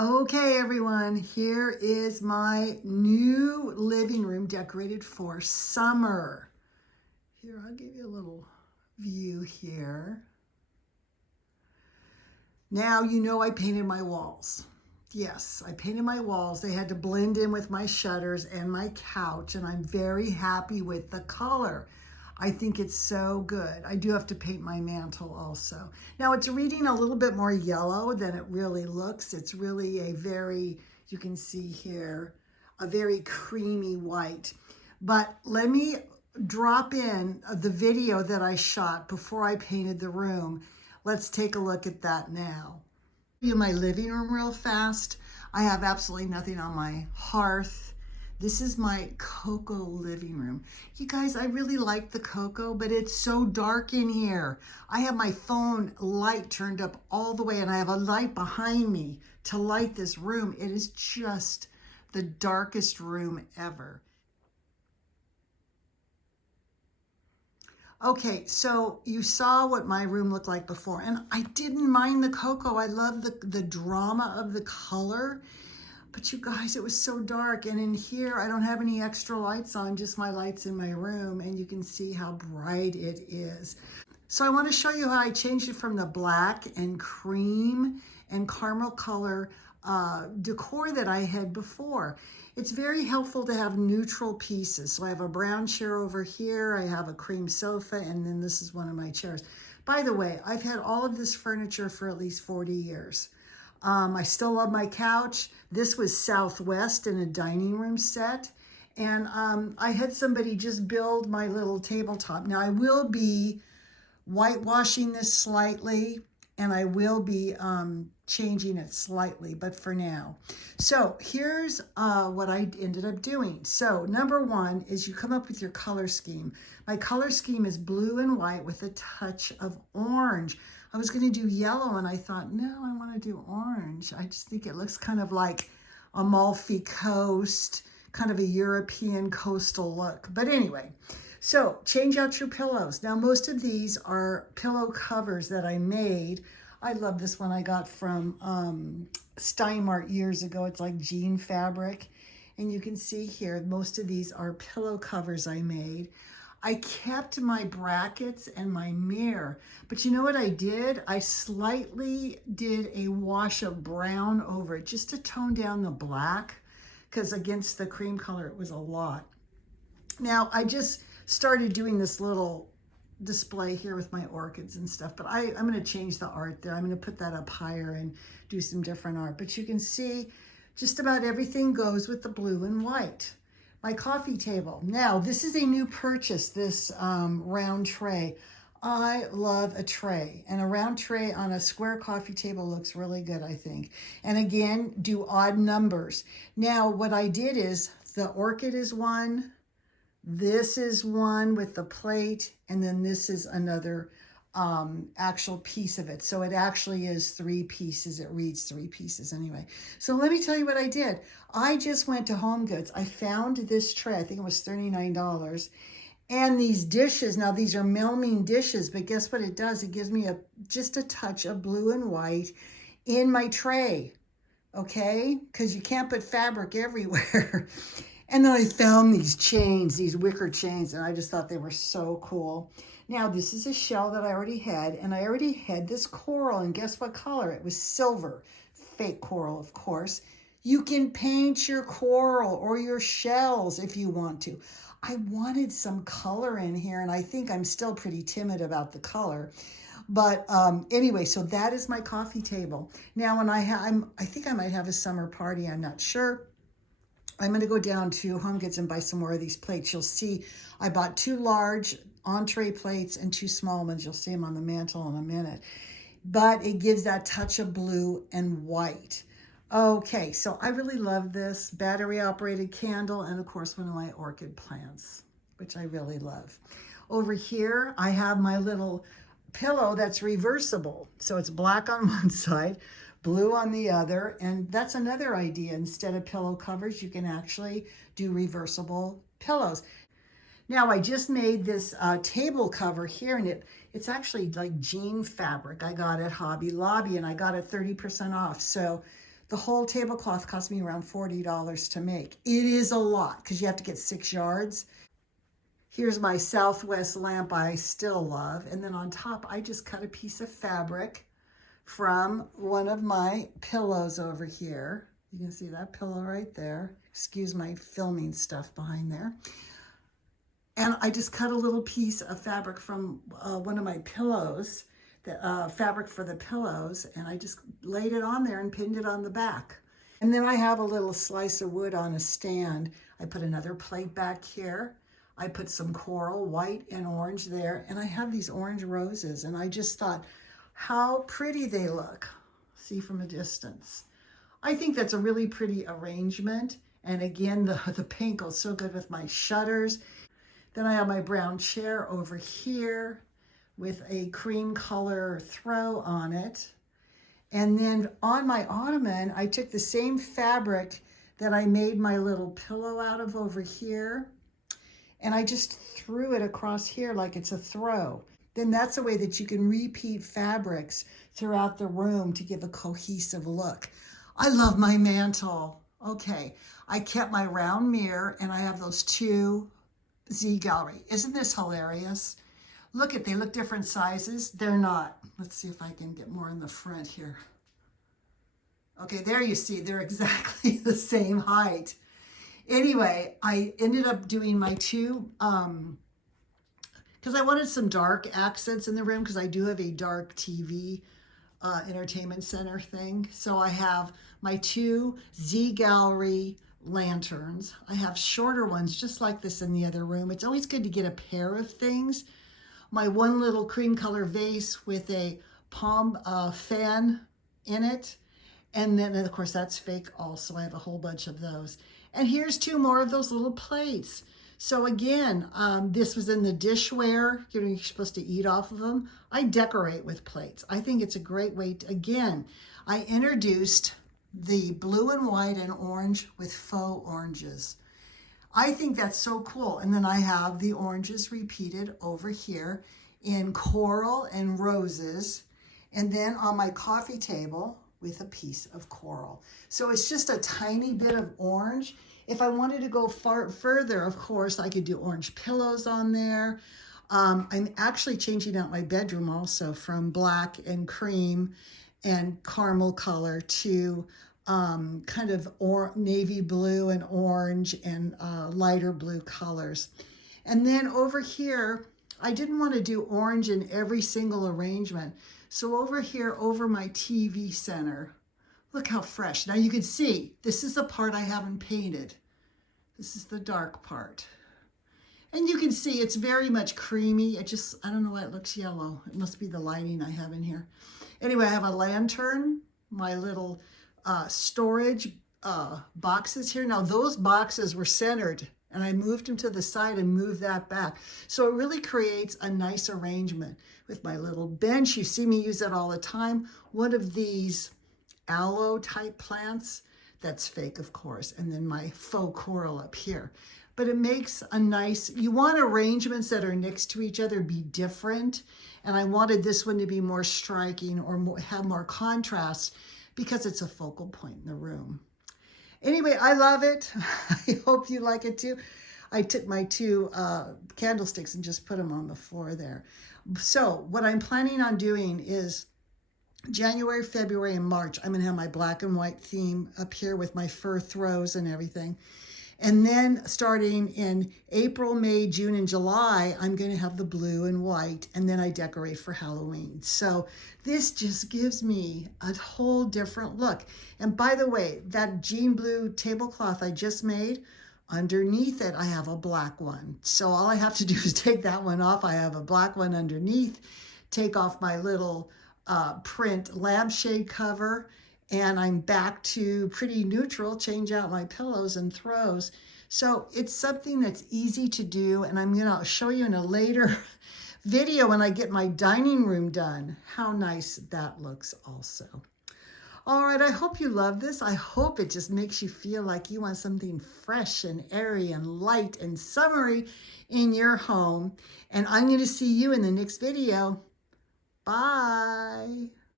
Okay, everyone, here is my new living room decorated for summer. Here, I'll give you a little view here. Now, you know I painted my walls. Yes, I painted my walls. They had to blend in with my shutters and my couch, and I'm very happy with the color. I think it's so good. I do have to paint my mantle also. Now, it's reading a little bit more yellow than it really looks. It's really a very, you can see here, a very creamy white. But let me drop in the video that I shot before I painted the room. Let's take a look at that now. My living room real fast. I have absolutely nothing on my hearth. This is my cocoa living room. You guys, I really like the cocoa, but it's so dark in here. I have my phone light turned up all the way, and I have a light behind me to light this room. It is just the darkest room ever. Okay, so you saw what my room looked like before, and I didn't mind the cocoa. I love the drama of the color, but you guys, it was so dark. And in here, I don't have any extra lights on, just my lights in my room, and you can see how bright it is. So I want to show you how I changed it from the black and cream and caramel color decor that I had before. It's very helpful to have neutral pieces. So I have a brown chair over here, I have a cream sofa, and then this is one of my chairs. By the way, I've had all of this furniture for at least 40 years. I still love my couch. This was Southwest in a dining room set. And I had somebody just build my little tabletop. Now I will be whitewashing this slightly, and I will be changing it slightly, but for now. So here's what I ended up doing. So number one is you come up with your color scheme. My color scheme is blue and white with a touch of orange. I was going to do yellow, and I thought, no, I want to do orange. I just think it looks kind of like Amalfi Coast, kind of a European coastal look. But anyway, so change out your pillows. Now, most of these are pillow covers that I made. I love this one I got from Steinmart years ago. It's like jean fabric. And you can see here, most of these are pillow covers I made. I kept my brackets and my mirror, but you know what I did? I slightly did a wash of brown over it just to tone down the black, because against the cream color, it was a lot. Now, I just started doing this little display here with my orchids and stuff, but I'm going to change the art there. I'm going to put that up higher and do some different art. But you can see just about everything goes with the blue and white. My coffee table. Now, this is a new purchase, this round tray. I love a tray, and a round tray on a square coffee table looks really good, I think. And again, do odd numbers. Now, what I did is the orchid is one, this is one with the plate, and then this is another actual piece of it. So it actually is 3 pieces. It reads 3 pieces anyway. So let me tell you what I did. I just went to Home Goods. I found this tray. I think it was $39. And these dishes, now these are Melamine dishes, but guess what it does? It gives me just a touch of blue and white in my tray, okay? Because you can't put fabric everywhere. And then I found these chains, these wicker chains, and I just thought they were so cool. Now, this is a shell that I already had, and I already had this coral, and guess what color? It was silver. Fake coral, of course. You can paint your coral or your shells if you want to. I wanted some color in here, and I think I'm still pretty timid about the color. But anyway, so that is my coffee table. Now, when I think I might have a summer party, I'm not sure. I'm going to go down to Home Goods and buy some more of these plates. You'll see I bought 2 large entree plates and 2 small ones. You'll see them on the mantle in a minute. But it gives that touch of blue and white. Okay, so I really love this battery operated candle, and of course one of my orchid plants, which I really love. Over here, I have my little pillow that's reversible. So it's black on one side, blue on the other, and that's another idea. Instead of pillow covers, you can actually do reversible pillows. Now, I just made this table cover here, and it's actually like jean fabric. I got it at Hobby Lobby, and I got it 30% off. So The whole tablecloth cost me around $40 to make. It is a lot because you have to get 6 yards. Here's my Southwest lamp I still love. And then on top, I just cut a piece of fabric from one of my pillows over here. You can see that pillow right there. Excuse my filming stuff behind there. And I just cut a little piece of fabric from one of my pillows, the fabric for the pillows, and I just laid it on there and pinned it on the back. And then I have a little slice of wood on a stand. I put another plate back here. I put some coral, white and orange there, and I have these orange roses, and I just thought how pretty they look. See from a distance. I think that's a really pretty arrangement. And again, the paint goes so good with my shutters. Then I have my brown chair over here with a cream color throw on it. And then on my ottoman, I took the same fabric that I made my little pillow out of over here, and I just threw it across here like it's a throw. Then that's a way that you can repeat fabrics throughout the room to give a cohesive look. I love my mantle. Okay, I kept my round mirror, and I have those 2 Z Gallery. Isn't this hilarious? Look at, they look different sizes. They're not. Let's see if I can get more in the front here. Okay, there you see, they're exactly the same height. Anyway, I ended up doing my 2, because I wanted some dark accents in the room, because I do have a dark TV entertainment center thing. So I have my 2 Z Gallery lanterns. I have shorter ones just like this in the other room. It's always good to get a pair of things. My one little cream color vase with a palm fan in it. And then, of course, that's fake also. I have a whole bunch of those. And here's 2 more of those little plates. So again, this was in the dishware. You're supposed to eat off of them. I decorate with plates. I think it's a great way to, again, I introduced the blue and white and orange with faux oranges. I think that's so cool. And then I have the oranges repeated over here in coral and roses. And then on my coffee table with a piece of coral. So it's just a tiny bit of orange. If I wanted to go further, of course, I could do orange pillows on there. I'm actually changing out my bedroom also from black and cream and caramel color to kind of navy blue and orange and lighter blue colors. And then over here, I didn't want to do orange in every single arrangement. So over here, over my TV center, look how fresh. Now you can see, this is the part I haven't painted. This is the dark part. And you can see it's very much creamy. It just, I don't know why it looks yellow. It must be the lighting I have in here. Anyway, I have a lantern, my little storage boxes here. Now those boxes were centered, and I moved them to the side and moved that back. So it really creates a nice arrangement with my little bench. You see me use that all the time. One of these aloe type plants, that's fake, of course. And then my faux coral up here. But it makes a nice, you want arrangements that are next to each other be different. And I wanted this one to be more striking or more, have more contrast because it's a focal point in the room. Anyway, I love it. I hope you like it too. I took my 2 candlesticks and just put them on the floor there. So what I'm planning on doing is January, February, and March, I'm gonna have my black and white theme up here with my fur throws and everything. And then starting in April, May, June, and July, I'm going to have the blue and white, and then I decorate for Halloween. So this just gives me a whole different look. And by the way, that jean blue tablecloth I just made, underneath it, I have a black one. So all I have to do is take that one off. I have a black one underneath, take off my little print lampshade cover, and I'm back to pretty neutral, change out my pillows and throws. So it's something that's easy to do, and I'm gonna show you in a later video when I get my dining room done, how nice that looks also. All right, I hope you love this. I hope it just makes you feel like you want something fresh and airy and light and summery in your home. And I'm gonna see you in the next video. Bye.